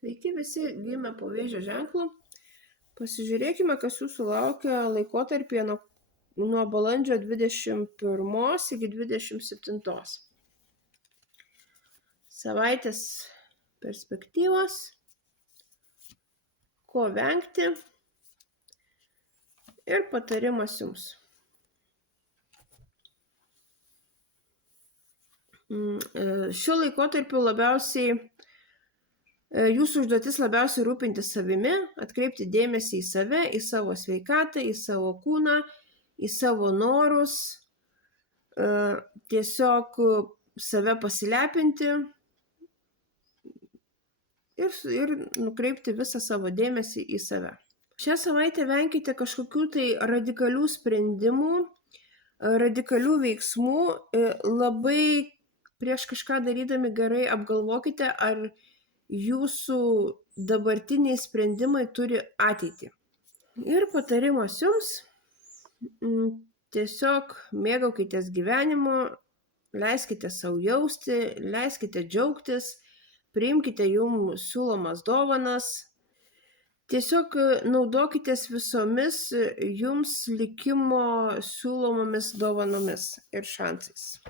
Sveiki visi gimę po Vėžio ženklu. Pasižiūrėkime, kas jūsų laukia laikotarpyje nuo balandžio 21 iki 27. Savaitės perspektyvos, ko vengti ir patarimas jums. Šiuo laikotarpiu jūsų užduotis labiausiai rūpintis savimi, atkreipti dėmesį į save, į savo sveikatą, į savo kūną, į savo norus, tiesiog save pasilepinti ir nukreipti visą savo dėmesį į save. Šią savaitę venkite kažkokių tai radikalių sprendimų, radikalių veiksmų, labai prieš kažką darydami gerai apgalvokite, ar jūsų dabartiniai sprendimai turi ateitį. Ir patarimas jums, tiesiog mėgaukitės gyvenimu, leiskite savo jausti, leiskite džiaugtis, priimkite jums siūlomas dovanas, tiesiog naudokitės visomis jums likimo siūlomomis dovanomis ir šansais.